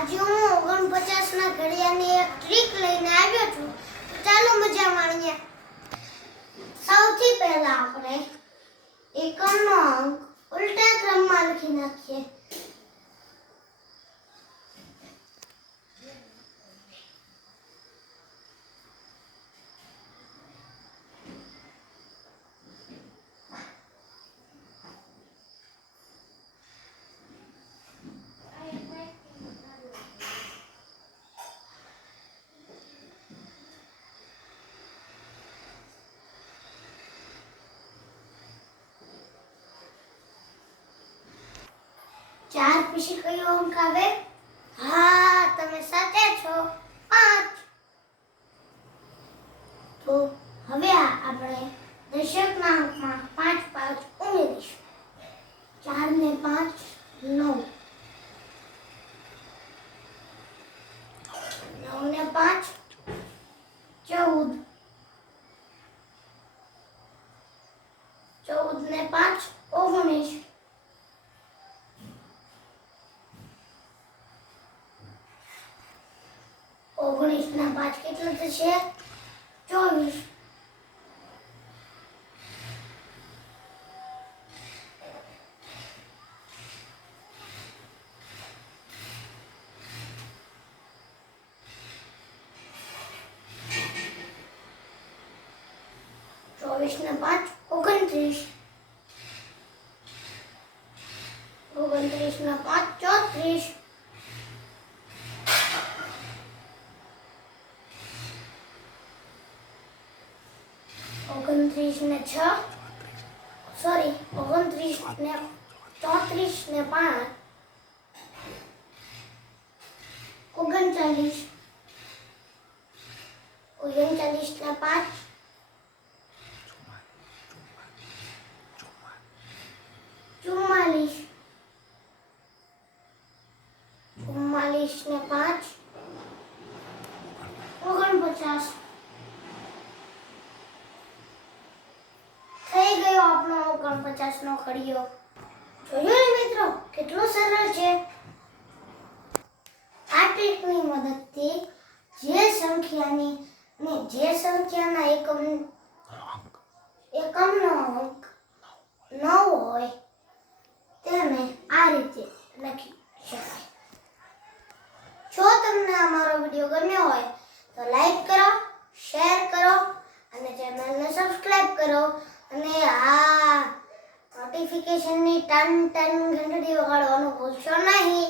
આજે હું ઓગણપચાસના ઘડિયાળની એક ટ્રીક લઈને આવ્યો છું. ચાલો મજા માણીએ. સૌથી પહેલા આપણે એકમનો અંક ઉલટા ક્રમમાં લખી નાખીએ. ચાર પછી કયો અંક આવે હા, તમે સાચા છો. પાંચ. તો હવે આપણે દશકના અંકમાં પાંચ પાંચ ઉમેરીશું. ચાર ને પાંચ, નવ. નવ ને પાંચ, ચૌદ. ચૌદ ને પાંચ ઓગણીસ ના પાંચ કેટલા થશે? ચોવીસ. ચોવીસ ને પાંચ ઓગણત્રીસ. ઓગણત્રીસ ને પાંચ ચોત્રીસ. ઓગણત્રીસ ને છ. સોરી ઓગણત્રીસ ને, ચોત્રીસ ને પાંચ. ઓગણચાલીસ. ઓગણચાલીસ ને પાંચ. ચુમ્માલીસ. ચુમ્માલીસ ને પાંચ. આપણો ઓગણપચાસ નો ખડીયો જોયું ને મિત્રો? કેટલું સરળ છે? આ ટ્રીકની મદદથી જે સંખ્યાની ને જે સંખ્યાના એકમ એકમનો અંક નવ હોય, તેને આ રીતે લખી શકાય. જો તમને અમારો વીડિયો ગમ્યો હોય, તો લાઈક કરો, શેર કરો, અને ચેનલને સબસ્ક્રાઇબ કરો. અને આ નોટિફિકેશનની ટન ટન ઘંટડી વગાડવાનું ભૂલશો નહીં.